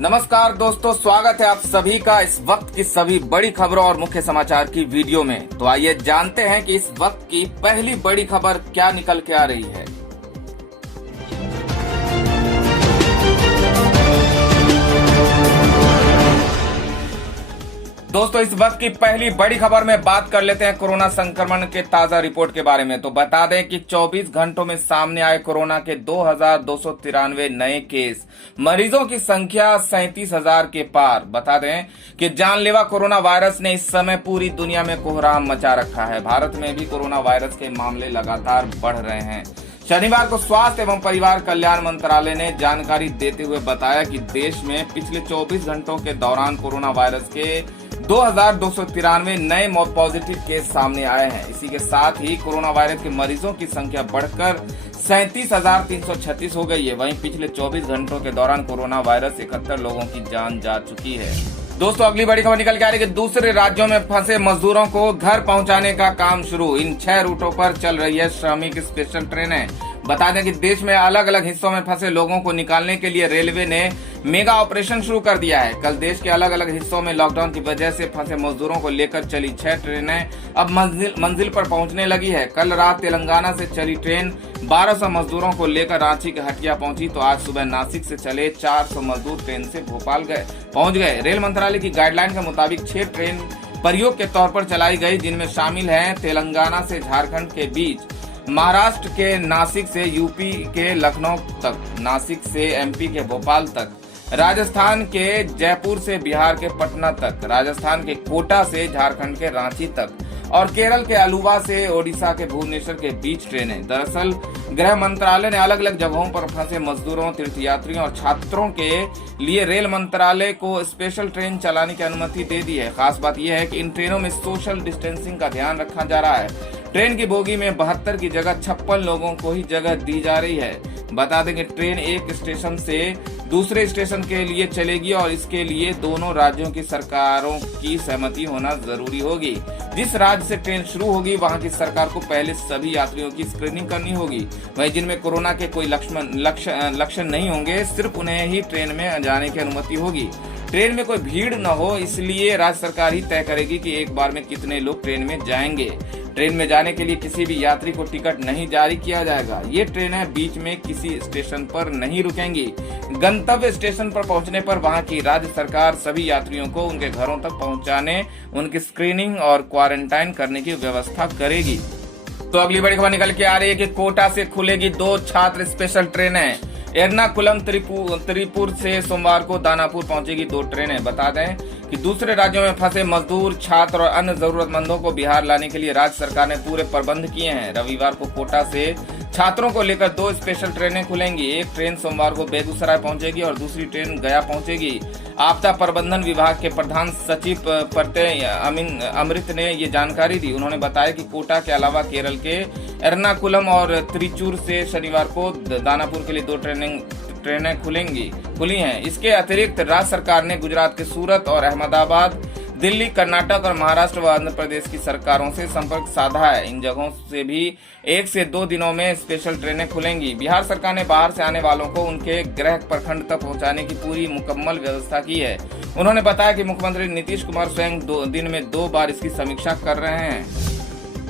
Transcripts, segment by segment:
नमस्कार दोस्तों, स्वागत है आप सभी का इस वक्त की सभी बड़ी खबरों और मुख्य समाचार की वीडियो में। तो आइए जानते हैं कि इस वक्त की पहली बड़ी खबर क्या निकल के आ रही है। दोस्तों, इस वक्त की पहली बड़ी खबर में बात कर लेते हैं कोरोना संक्रमण के ताजा रिपोर्ट के बारे में। तो बता दें कि 24 घंटों में सामने आए कोरोना के 2293 नए केस, मरीजों की संख्या 37,000 के पार। बता दें कि जानलेवा कोरोना वायरस ने इस समय पूरी दुनिया में कोहराम मचा रखा है। भारत में भी कोरोना वायरस के मामले लगातार बढ़ रहे हैं। शनिवार को स्वास्थ्य एवं परिवार कल्याण मंत्रालय ने जानकारी देते हुए बताया कि देश में पिछले 24 घंटों के दौरान कोरोना वायरस के 2293 नए पॉजिटिव केस सामने आए हैं। इसी के साथ ही कोरोना वायरस के मरीजों की संख्या बढ़कर 37,336 हो गई है। वहीं पिछले 24 घंटों के दौरान कोरोना वायरस 71 लोगों की जान जा चुकी है। दोस्तों, अगली बड़ी खबर निकल के आ रही है कि दूसरे राज्यों में फंसे मजदूरों को घर पहुंचाने का काम शुरू। इन 6 रूटों पर चल रही है श्रमिक स्पेशल ट्रेनें। बता दें कि देश में अलग अलग हिस्सों में फंसे लोगों को निकालने के लिए रेलवे ने मेगा ऑपरेशन शुरू कर दिया है। कल देश के अलग अलग हिस्सों में लॉकडाउन की वजह से फंसे मजदूरों को लेकर चली 6 ट्रेनें अब मंजिल पर पहुंचने लगी है। कल रात तेलंगाना से चली ट्रेन 1200 मजदूरों को लेकर रांची के हटिया पहुंची, तो आज सुबह नासिक से चले 400 मजदूर ट्रेन से भोपाल पहुंच गए। रेल मंत्रालय की गाइडलाइन के मुताबिक 6 ट्रेन प्रयोग के तौर पर चलाई गई, जिनमें शामिल हैं तेलंगाना से झारखंड के बीच, महाराष्ट्र के नासिक से यूपी के लखनऊ तक, नासिक से एमपी के भोपाल तक, राजस्थान के जयपुर से बिहार के पटना तक, राजस्थान के कोटा से झारखंड के रांची तक और केरल के अलुवा से ओडिशा के भुवनेश्वर के बीच ट्रेनें। दरअसल गृह मंत्रालय ने अलग अलग जगहों पर फंसे मजदूरों, तीर्थयात्रियों और छात्रों के लिए रेल मंत्रालय को स्पेशल ट्रेन चलाने की अनुमति दे दी है। खास बात यह है कि इन ट्रेनों में सोशल डिस्टेंसिंग का ध्यान रखा जा रहा है। ट्रेन की बोगी में 72 की जगह 56 लोगों को ही जगह दी जा रही है। बता दें कि ट्रेन एक स्टेशन से दूसरे स्टेशन के लिए चलेगी और इसके लिए दोनों राज्यों की सरकारों की सहमति होना जरूरी होगी। जिस राज्य से ट्रेन शुरू होगी वहां की सरकार को पहले सभी यात्रियों की स्क्रीनिंग करनी होगी। वहीं जिनमें कोरोना के कोई लक्षण नहीं होंगे, सिर्फ उन्हें ही ट्रेन में जाने की अनुमति होगी। ट्रेन में कोई भीड़ न हो, इसलिए राज्य सरकार ही तय करेगी कि एक बार में कितने लोग ट्रेन में जाएंगे। ट्रेन में जाने के लिए किसी भी यात्री को टिकट नहीं जारी किया जाएगा। ये ट्रेनें बीच में किसी स्टेशन पर नहीं रुकेंगी। गंतव्य स्टेशन पर पहुंचने पर वहां की राज्य सरकार सभी यात्रियों को उनके घरों तक पहुंचाने, उनकी स्क्रीनिंग और क्वारंटाइन करने की व्यवस्था करेगी। तो अगली बड़ी खबर निकल के आ रही है कि कोटा से खुलेगी 2 छात्र स्पेशल ट्रेनें। एर्नाकुलम त्रिपुर से सोमवार को दानापुर पहुंचेगी 2 ट्रेनें। बता दें कि दूसरे राज्यों में फंसे मजदूर, छात्र और अन्य जरूरतमंदों को बिहार लाने के लिए राज्य सरकार ने पूरे प्रबंध किए हैं। रविवार को कोटा से छात्रों को लेकर 2 स्पेशल ट्रेनें खुलेंगी। एक ट्रेन सोमवार को बेगूसराय पहुंचेगी और दूसरी ट्रेन गया पहुंचेगी। आपदा प्रबंधन विभाग के प्रधान सचिव प्रत्यय अमृत ने ये जानकारी दी। उन्होंने बताया कि कोटा के अलावा केरल के एर्नाकुलम और त्रिचूर से शनिवार को दानापुर के लिए 2 ट्रेनें खुली हैं। इसके अतिरिक्त राज्य सरकार ने गुजरात के सूरत और अहमदाबाद, दिल्ली, कर्नाटक और महाराष्ट्र व आंध्र प्रदेश की सरकारों से संपर्क साधा है। इन जगहों से भी 1 से 2 दिनों में स्पेशल ट्रेनें खुलेंगी। बिहार सरकार ने बाहर से आने वालों को उनके गृह प्रखंड तक पहुंचाने की पूरी मुकम्मल व्यवस्था की है। उन्होंने बताया कि मुख्यमंत्री नीतीश कुमार स्वयं दिन में 2 बार इसकी समीक्षा कर रहे हैं।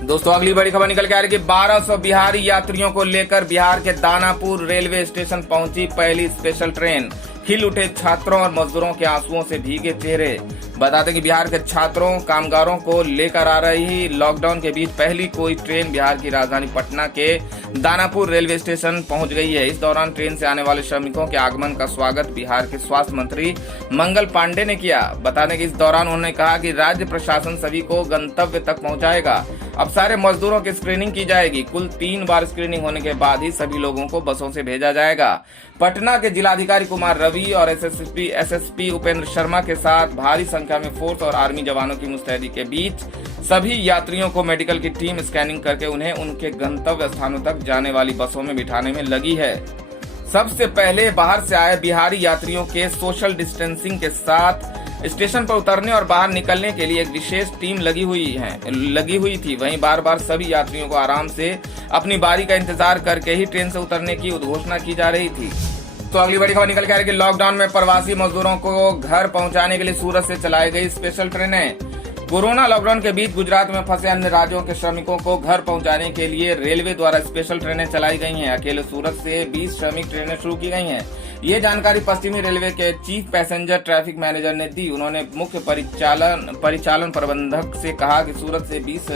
दोस्तों, अगली बड़ी खबर निकल के आ रही है कि 1200 बिहारी यात्रियों को लेकर बिहार के दानापुर रेलवे स्टेशन पहुंची पहली स्पेशल ट्रेन। खिल उठे छात्रों और मजदूरों के आंसुओं से भीगे चेहरे। बता दें कि बिहार के छात्रों, कामगारों को लेकर आ रही लॉकडाउन के बीच पहली कोई ट्रेन बिहार की राजधानी पटना के दानापुर रेलवे स्टेशन पहुंच गई है। इस दौरान ट्रेन से आने वाले श्रमिकों के आगमन का स्वागत बिहार के स्वास्थ्य मंत्री मंगल पांडे ने किया। बता दें कि इस दौरान उन्होंने कहा कि राज्य प्रशासन सभी को गंतव्य तक पहुंचाएगा। अब सारे मजदूरों की स्क्रीनिंग की जाएगी। कुल 3 बार स्क्रीनिंग होने के बाद ही सभी लोगों को बसों से भेजा जाएगा। पटना के जिलाधिकारी कुमार रवि और एसएसपी उपेंद्र शर्मा के साथ भारी संख्या में फोर्स और आर्मी जवानों की मुस्तैदी के बीच सभी यात्रियों को मेडिकल की टीम स्कैनिंग करके उन्हें उनके गंतव्य स्थानों तक जाने वाली बसों में बिठाने में लगी है। सबसे पहले बाहर से आए बिहारी यात्रियों के सोशल डिस्टेंसिंग के साथ स्टेशन पर उतरने और बाहर निकलने के लिए एक विशेष टीम लगी हुई थी। वहीं बार बार सभी यात्रियों को आराम से अपनी बारी का इंतजार करके ही ट्रेन से उतरने की उद्घोषणा की जा रही थी। तो अगली बड़ी खबर निकल के आ रही है कि लॉकडाउन में प्रवासी मजदूरों को घर पहुंचाने के लिए सूरत से चलाई गई स्पेशल ट्रेनें। कोरोना लॉकडाउन के बीच गुजरात में फंसे अन्य राज्यों के श्रमिकों को घर पहुंचाने के लिए रेलवे द्वारा स्पेशल ट्रेनें चलाई गई हैं। अकेले सूरत से 20 श्रमिक ट्रेनें शुरू की गई हैं। ये जानकारी पश्चिमी रेलवे के चीफ पैसेंजर ट्रैफिक मैनेजर ने दी। उन्होंने मुख्य परिचालन प्रबंधक से कहा कि सूरत से 20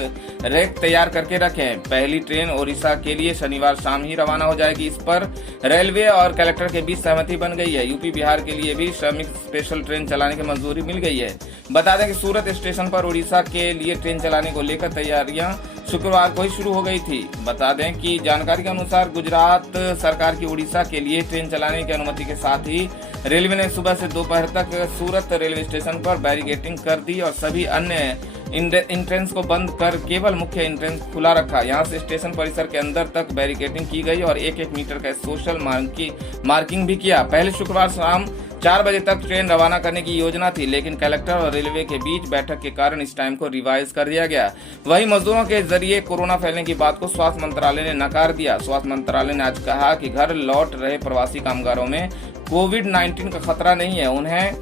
रैक तैयार करके रखें। पहली ट्रेन ओडिशा के लिए शनिवार शाम ही रवाना हो जाएगी। इस पर रेलवे और कलेक्टर के बीच सहमति बन गई है। यूपी बिहार के लिए भी श्रमिक स्पेशल ट्रेन चलाने की मंजूरी मिल गई है। बता दें कि सूरत स्टेशन पर ओडिशा के लिए ट्रेन चलाने को लेकर तैयारियां शुक्रवार को ही शुरू हो गई थी। बता दें कि जानकारी के अनुसार गुजरात सरकार की ओडिशा के लिए ट्रेन चलाने की अनुमति के साथ ही रेलवे ने सुबह से दोपहर तक सूरत रेलवे स्टेशन पर बैरिकेडिंग कर दी और सभी अन्य इंट्रेंस को बंद कर केवल मुख्य इंट्रेंस खुला रखा। यहां से स्टेशन परिसर के अंदर तक बैरिकेडिंग की गई और 1-1 मीटर का सोशल मार्किंग भी किया। पहले शुक्रवार शाम 4 बजे तक ट्रेन रवाना करने की योजना थी, लेकिन कलेक्टर और रेलवे के बीच बैठक के कारण इस टाइम को रिवाइज कर दिया गया। वहीं मजदूरों के जरिए कोरोना फैलने की बात को स्वास्थ्य मंत्रालय ने नकार दिया। स्वास्थ्य मंत्रालय ने आज कहा कि घर लौट रहे प्रवासी कामगारों में कोविड-19 का खतरा नहीं है। उन्हें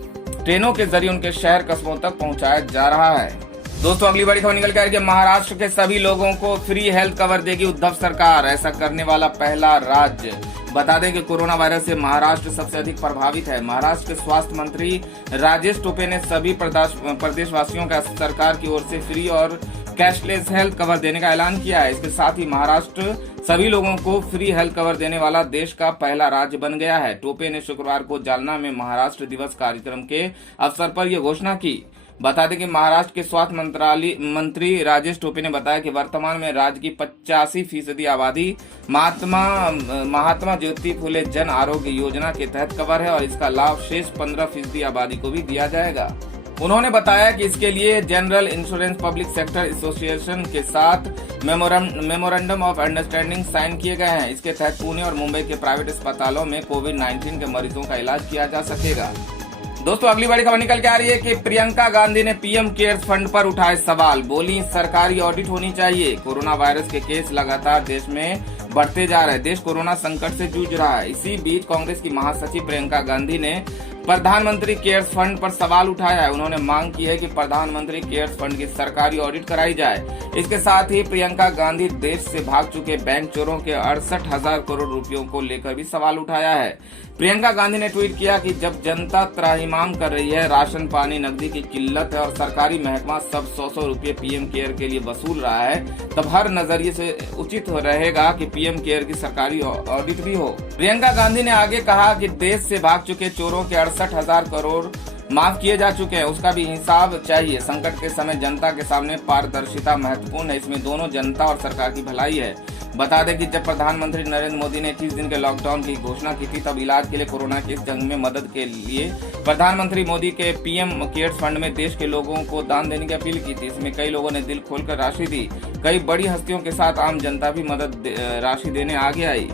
ट्रेनों के जरिए उनके शहर कस्बों तक पहुंचाया जा रहा है। दोस्तों अगली बड़ी खबर निकल के आ रही है, महाराष्ट्र के सभी लोगों को फ्री हेल्थ कवर देगी उद्धव सरकार। ऐसा करने वाला पहला राज्य। बता दें कि कोरोना वायरस से महाराष्ट्र सबसे अधिक प्रभावित है। महाराष्ट्र के स्वास्थ्य मंत्री राजेश टोपे ने सभी प्रदेशवासियों का सरकार की ओर से फ्री और कैशलेस हेल्थ कवर देने का ऐलान किया है। इसके साथ ही महाराष्ट्र सभी लोगों को फ्री हेल्थ कवर देने वाला देश का पहला राज्य बन गया है। टोपे ने शुक्रवार को जालना में महाराष्ट्र दिवस कार्यक्रम के अवसर पर यह घोषणा की। बता दें कि महाराष्ट्र के स्वास्थ्य मंत्री राजेश टोपे ने बताया कि वर्तमान में राज्य की 85% आबादी महात्मा ज्योति फुले जन आरोग्य योजना के तहत कवर है और इसका लाभ शेष 15% आबादी को भी दिया जाएगा। उन्होंने बताया कि इसके लिए general insurance public sector association के साथ मेमोरेंडम ऑफ अंडरस्टैंडिंग साइन किए गए हैं। इसके तहत पुणे और मुंबई के प्राइवेट अस्पतालों में कोविड-19 के मरीजों का इलाज किया जा सकेगा। दोस्तों अगली बड़ी खबर निकल के आ रही है कि प्रियंका गांधी ने पीएम केयर्स फंड पर उठाए सवाल। बोली सरकारी ऑडिट होनी चाहिए। कोरोना वायरस के केस लगातार देश में बढ़ते जा रहे हैं। देश कोरोना संकट से जूझ रहा है। इसी बीच कांग्रेस की महासचिव प्रियंका गांधी ने प्रधानमंत्री केयर्स फंड पर सवाल उठाया है। उन्होंने मांग की है कि प्रधानमंत्री केयर्स फंड की सरकारी ऑडिट कराई जाए। इसके साथ ही प्रियंका गांधी देश से भाग चुके बैंक चोरों के 68,000 करोड़ रुपयों को लेकर भी सवाल उठाया है। प्रियंका गांधी ने ट्वीट किया कि जब जनता त्राहिमाम कर रही है, राशन पानी नकदी की किल्लत है और सरकारी महकमा सब 100 रुपये पीएम केयर के लिए वसूल रहा है, तब हर नजरिए से उचित रहेगा कि पीएम केयर की सरकारी ऑडिट भी हो। प्रियंका गांधी ने आगे कहा कि देश से भाग चुके चोरों के 68,000 करोड़ माफ किए जा चुके हैं, उसका भी हिसाब चाहिए। संकट के समय जनता के सामने पारदर्शिता महत्वपूर्ण है। इसमें दोनों जनता और सरकार की भलाई है। बता दें कि जब प्रधानमंत्री नरेंद्र मोदी ने 21 दिन के लॉकडाउन की घोषणा की थी, तब इलाज के लिए कोरोना की इस जंग में मदद के लिए प्रधानमंत्री मोदी के पीएम केयर्स फंड में देश के लोगों को दान देने की अपील की थी। इसमें कई लोगों ने दिल खोलकर राशि दी। कई बड़ी हस्तियों के साथ आम जनता भी मदद राशि देने आगे आई।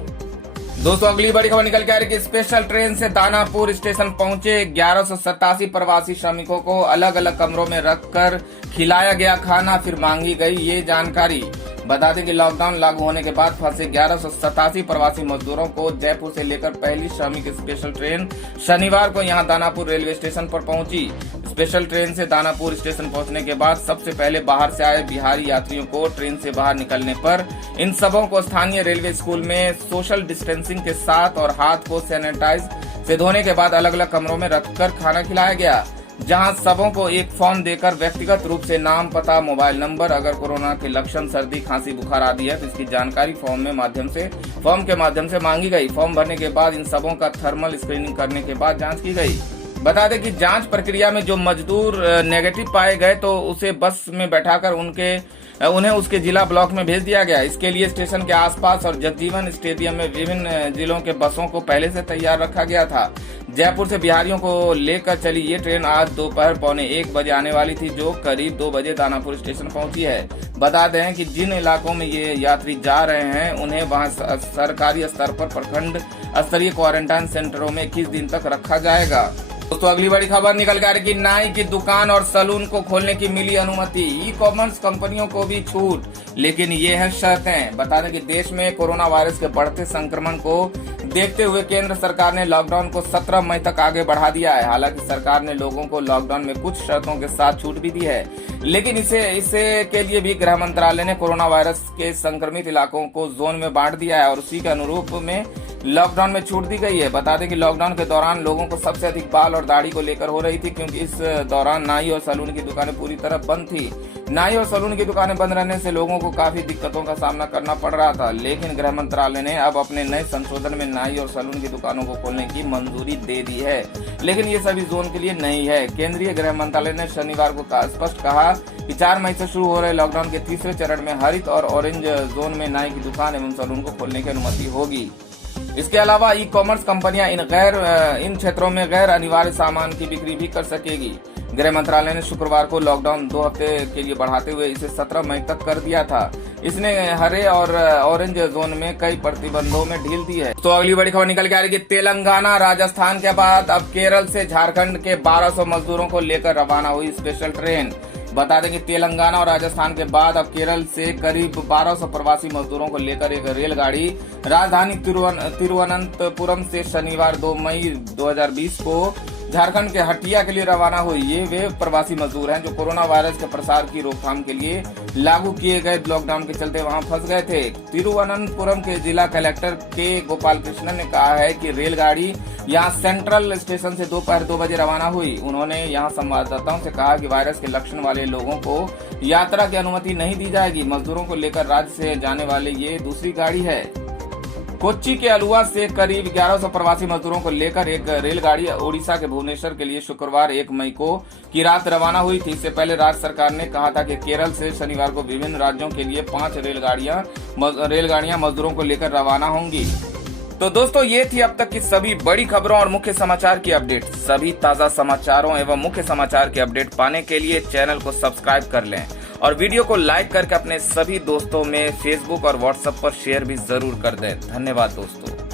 दोस्तों अगली बड़ी खबर निकल के आ रही है कि स्पेशल ट्रेन से दानापुर स्टेशन पहुंचे 1187 प्रवासी श्रमिकों को अलग अलग कमरों में रखकर खिलाया गया खाना, फिर मांगी गई ये जानकारी। बता दें कि लॉकडाउन लागू होने के बाद फंसे 1187 प्रवासी मजदूरों को जयपुर से लेकर पहली श्रमिक स्पेशल ट्रेन शनिवार को यहां दानापुर रेलवे स्टेशन पर पहुंची। स्पेशल ट्रेन से दानापुर स्टेशन पहुंचने के बाद सबसे पहले बाहर से आए बिहारी यात्रियों को ट्रेन से बाहर निकलने पर इन सबों को स्थानीय रेलवे स्कूल में सोशल डिस्टेंसिंग के साथ और हाथ को सैनिटाइज से धोने के बाद अलग अलग कमरों में रखकर खाना खिलाया गया, जहां सबों को एक फॉर्म देकर व्यक्तिगत रूप से नाम, पता, मोबाइल नंबर, अगर कोरोना के लक्षण सर्दी, खांसी, बुखार आदि है तो इसकी जानकारी फॉर्म के माध्यम से मांगी गई। फॉर्म भरने के बाद इन सबों का थर्मल स्क्रीनिंग करने के बाद जांच की गई। बता दें कि जांच प्रक्रिया में जो मजदूर नेगेटिव पाए गए तो उसे बस में बैठाकर उन्हें उसके जिला ब्लॉक में भेज दिया गया। इसके लिए स्टेशन के आसपास और जगजीवन स्टेडियम में विभिन्न जिलों के बसों को पहले से तैयार रखा गया था। जयपुर से बिहारियों को लेकर चली ये ट्रेन आज दोपहर 1:15 बजे आने वाली थी, जो करीब 2 बजे दानापुर स्टेशन पहुंची है। बता दें कि जिन इलाकों में ये यात्री जा रहे हैं उन्हें वहां सरकारी स्तर पर प्रखंड स्तरीय क्वारंटाइन सेंटरों में 21 दिन तक रखा जाएगा। दोस्तों अगली बड़ी खबर निकल कर कि नाई की दुकान और सैलून को खोलने की मिली अनुमति। ई कॉमर्स कंपनियों को भी छूट। लेकिन ये है शर्तें। बता दें कि देश में कोरोना वायरस के बढ़ते संक्रमण को देखते हुए केंद्र सरकार ने लॉकडाउन को 17 मई तक आगे बढ़ा दिया है। हालांकि सरकार ने लोगों को लॉकडाउन में कुछ शर्तों के साथ छूट भी दी है, लेकिन इसे के लिए भी गृह मंत्रालय ने कोरोना वायरस के संक्रमित इलाकों को जोन में बांट दिया है और उसी के अनुरूप में लॉकडाउन में छूट दी गई है। बता दें कि लॉकडाउन के दौरान लोगों को सबसे अधिक बाल और दाढ़ी को लेकर हो रही थी, क्योंकि इस दौरान नाई और सैलून की दुकानें पूरी तरह बंद थी। नाई और सैलून की दुकानें बंद रहने से लोगों को काफी दिक्कतों का सामना करना पड़ रहा था, लेकिन गृह मंत्रालय ने अब अपने नए संशोधन में नाई और सैलून की दुकानों को खोलने की मंजूरी दे दी है, लेकिन ये सभी जोन के लिए नहीं है। केंद्रीय गृह मंत्रालय ने शनिवार को स्पष्ट कहा कि 4 मई से शुरू हो रहे लॉकडाउन के तीसरे चरण में हरित और ऑरेंज जोन में नाई की दुकान एवं सैलून को खोलने की अनुमति होगी। इसके अलावा ई कॉमर्स कंपनियां इन क्षेत्रों में गैर अनिवार्य सामान की बिक्री भी कर सकेगी। गृह मंत्रालय ने शुक्रवार को लॉकडाउन 2 हफ्ते के लिए बढ़ाते हुए इसे 17 मई तक कर दिया था। इसने हरे और ऑरेंज जोन में कई प्रतिबंधों में ढील दी है। तो अगली बड़ी खबर निकल के आ रही है कि तेलंगाना राजस्थान के बाद अब केरल से झारखंड के 1200 मजदूरों को लेकर रवाना हुई स्पेशल ट्रेन। बता दें कि तेलंगाना और राजस्थान के बाद अब केरल से करीब 1200 प्रवासी मजदूरों को लेकर एक रेलगाड़ी राजधानी तिरुवनंतपुरम से शनिवार 2 मई 2020 को झारखंड के हटिया के लिए रवाना हुई। ये वे प्रवासी मजदूर हैं जो कोरोना वायरस के प्रसार की रोकथाम के लिए लागू किए गए लॉकडाउन के चलते वहां फंस गए थे। तिरुवनंतपुरम के जिला कलेक्टर के गोपाल कृष्णन ने कहा है कि रेलगाड़ी यहां सेंट्रल स्टेशन से दोपहर 2 बजे रवाना हुई। उन्होंने यहां संवाददाताओं से कहा कि वायरस के लक्षण वाले लोगों को यात्रा की अनुमति नहीं दी जाएगी। मजदूरों को लेकर राज्य से जाने वाले ये दूसरी गाड़ी है। कोच्चि के अलुआ से करीब 1100 प्रवासी मजदूरों को लेकर एक रेलगाड़ी ओडिशा के भुवनेश्वर के लिए शुक्रवार 1 मई की रात रवाना हुई थी। इससे पहले राज्य सरकार ने कहा था कि केरल से शनिवार को विभिन्न राज्यों के लिए 5 रेलगाड़ियां मजदूरों को लेकर रवाना होंगी। तो दोस्तों, ये थी अब तक की सभी बड़ी खबरों और मुख्य समाचार की अपडेट। सभी ताजा समाचारों एवं मुख्य समाचार की अपडेट पाने के लिए चैनल को सब्सक्राइब कर लें और वीडियो को लाइक करके अपने सभी दोस्तों में फेसबुक और व्हाट्सएप पर शेयर भी जरूर कर दें। धन्यवाद दोस्तों।